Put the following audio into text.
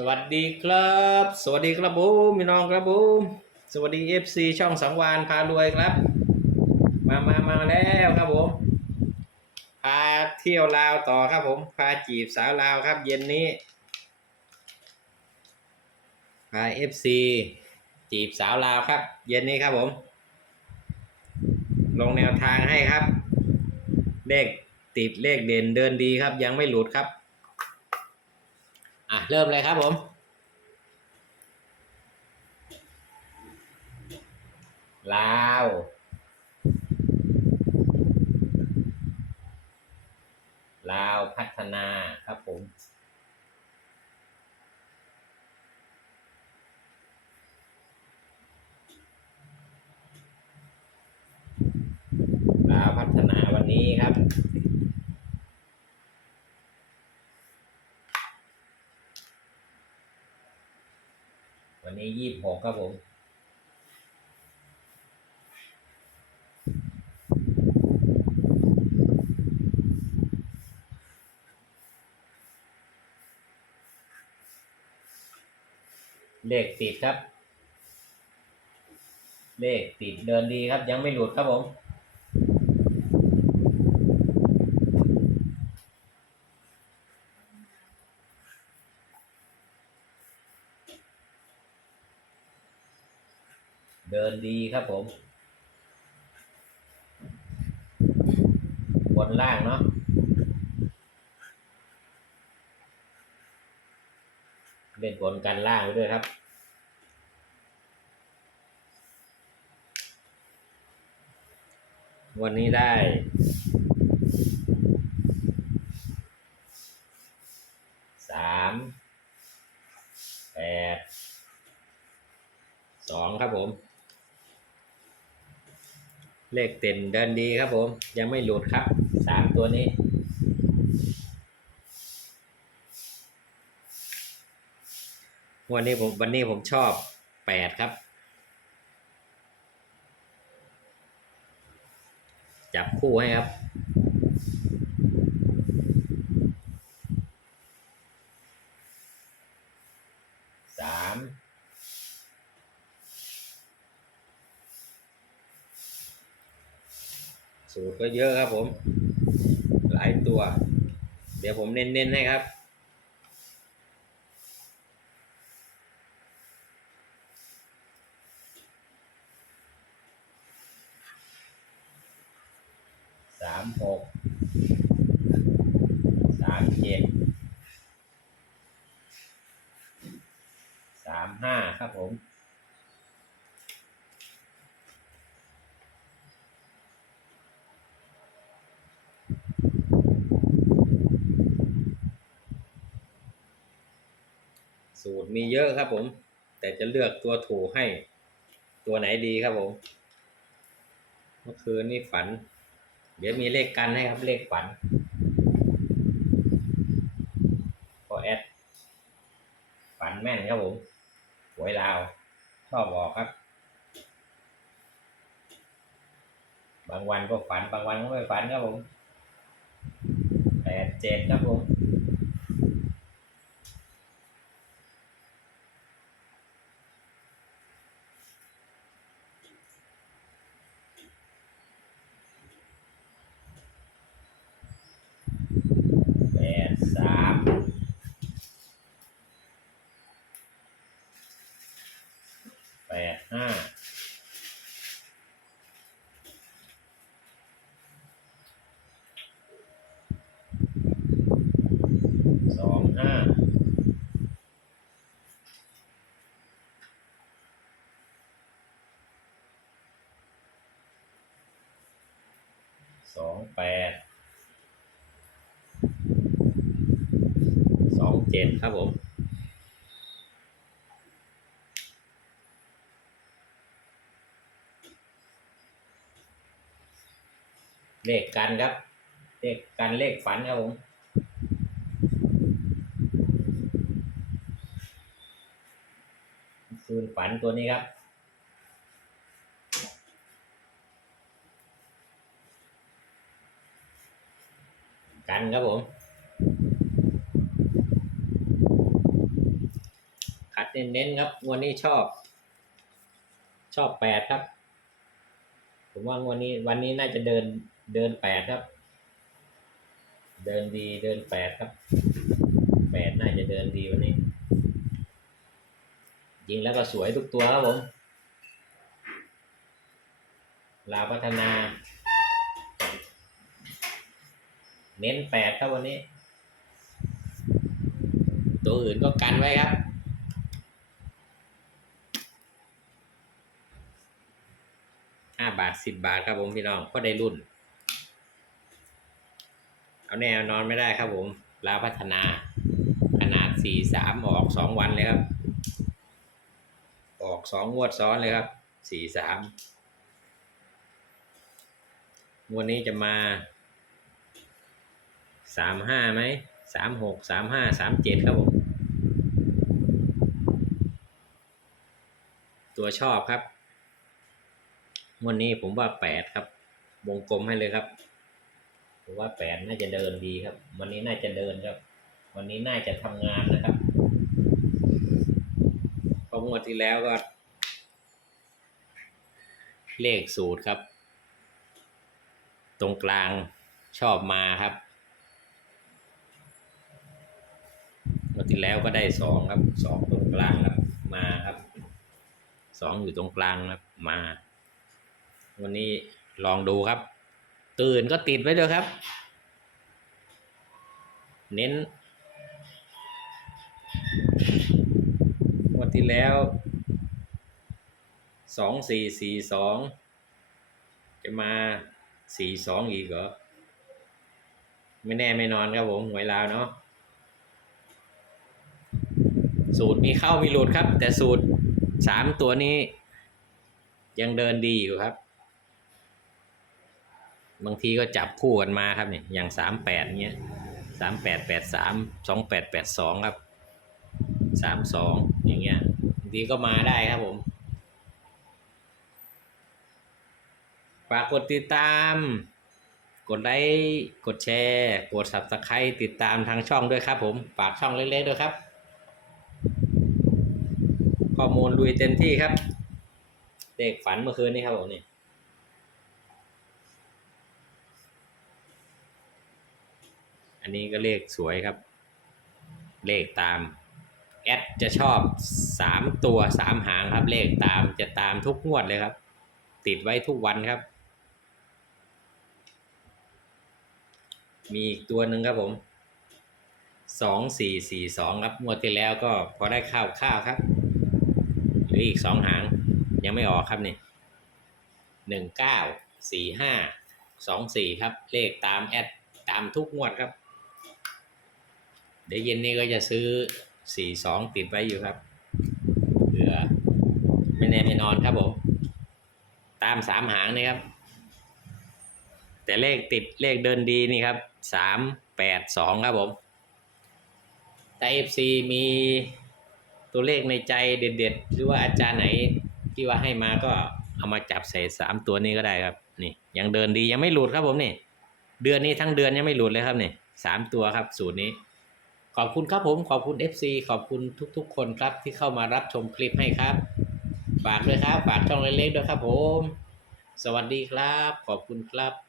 สวัสดีครับ สวัสดีครับผมพี่น้องครับผมสวัสดี FC ช่องสังวานพารวยครับ มามามาแล้วครับผมพาเที่ยวลาวต่อครับผมพาจีบสาวลาวครับ เย็นนี้พา FC จีบสาวลาวครับ เย็นนี้ครับผม ลงแนวทางให้ครับ เลขติดเลขเด่นเดินดีครับ ยังไม่หลุดครับ อะเริ่มเลยครับผมลาวลาวพัฒนาครับผม ลาวพัฒนาวันนี้ครับ วันนี้ ยี่สิบหกครับผมเลขติดครับ เลขติดเดินดีครับ ยังไม่หลุดครับผม เดินดีครับผม บนล่างเนาะเล่นบนกันล่างไว้ด้วยครับวันนี้ได้ สาม แปด สองครับผม เลขเต็นเดินดีครับผม ยังไม่หลุดครับสามตัวนี้ วันนี้ผมวันนี้ผมชอบแปดครับ จับคู่ให้ครับสาม สูตรก็เยอะครับผม หลายตัว เดี๋ยวผมเน้นๆให้ครับ สามหก สามเจ็ด สามห้าครับผม ตรมีเยอะครับผม แต่จะเลือกตัวถูให้ ตัวไหนดีครับผม เมื่อคืนนี่ฝัน เดี๋ยวมีเลขกันให้ครับเลขฝันพอแอดฝันแม่นครับผมหวยลาว ชอบบอกครับ บางวันก็ฝันบางวันก็ไม่ฝันครับผมแปดเจ็ดครับผม แปดสามแปดห้า สองห้าสองแปดสองเจ็ดครับผมเลขกันครับ เลขกันเลขฝันครับผม คืนฝันตัวนี้ครับ กันครับผมคัดเน้นๆครับวดนี้ชอบ ชอบแปดครับ ผมว่างวดนี้วันนี้น่าจะเดินเดินแปดครับ เดินดีเดินแปดครับแปดน่าจะเดินดีวันนี้ ยิงแล้วก็สวยทุกตัวครับผมลาวพัฒนา เน้นแปดครับวันนี้ ตัวอื่นก็กันไว้ครับห้าบาทสิบบาทครับผมพี่น้องก็ได้รุ่น เอาแนวนอนไม่ได้ครับผมลาวพัฒนา ขนาดสี่สามออกสองวันเลยครับ ออกสองงวดซ้อนเลยครับสี่สามงวดนี้จะมาสามห้าไหมสามหกสามห้าสามเจ็ดครับผม ตัวชอบครับงวันนี้ผมว่าแปดครับ วงกลมให้เลยครับผมว่าแปดน่าจะเดินดีครับ วันนี้น่าจะเดินครับ วันนี้น่าจะทำงานนะครับ เพราะงวดที่แล้วก็ เลขสูตรครับ ตรงกลางชอบมาครับงวดที่แล้วก็ได้สองครับสองตรงกลางครับมาครับสองอยู่ตรงกลางครับมา วันนี้ลองดูครับ ตื่นก็ติดไว้เลยครับ เน้นันที่แล้วสองสี่สี่สองจะมาสี่สองอีกเหรอ ไม่แน่ไม่นอนครับผมหวยลาวเนาะสูตรมีเข้ามีหลุดครับ แต่สูตรสามตัวนี้ ยังเดินดีอยู่ครับ บางทีก็จับคู่กันมาครับเนี่ยอย่างสามแปดเนี้ยสามแปดแปดสามสองแปดแปดสองครับ สามสองอย่างเงี้ยบางทีก็มาได้ครับผมฝากกดติดตาม กดไลค์กดแชร์ กด subscribe ติดตามทางช่องด้วยครับผม ฝากช่องเล็กๆด้วยครับ ข้อมูลลุยเต็มที่ครับ เด็กฝันเมื่อคืนนี้ครับผมนี่อันนี้ก็เลขสวยครับ เลขตาม แอดจะชอบสามตัวสามหางครับ เลขตามจะตามทุกงวดเลยครับ ติดไว้ทุกวันครับ มีอีกตัวหนึ่งครับผมสองสี่สี่สองครับงวดที่แล้วก็พอได้ข้าวข้าวครับ หรืออีกสองหางยังไม่ออกครับนี่หนึ่งเก้าสี่ห้าสองสี่ครับ เลขตามแอดตามทุกงวดครับ เดี๋ยวเย็นนี้ก็จะซื้อ สี่สองติดไว้อยู่ครับเผื่อไม่แน่ไม่นอนครับผม ตามสามหางนี่ครับ แต่เลขติดเลขเดินดีนี่ครับสามแปดสองครับผมแต่เอฟซีมีตัวเลขในใจเด็ดๆ หรือว่าอาจารย์ไหนที่ว่าให้มาก็เอามาจับใส่สามตัวนี้ก็ได้ครับ นี่ยังเดินดียังไม่หลุดครับผมนี่ เดือนนี้ทั้งเดือนยังไม่หลุดเลยครับนี่สามตัวครับสูตรนี้ ขอบคุณครับผม ขอบคุณ FC ขอบคุณทุกๆ คนครับที่เข้ามารับชมคลิปให้ครับ ฝากด้วยครับ ฝากช่องเล็กๆด้วยครับผม สวัสดีครับ ขอบคุณครับ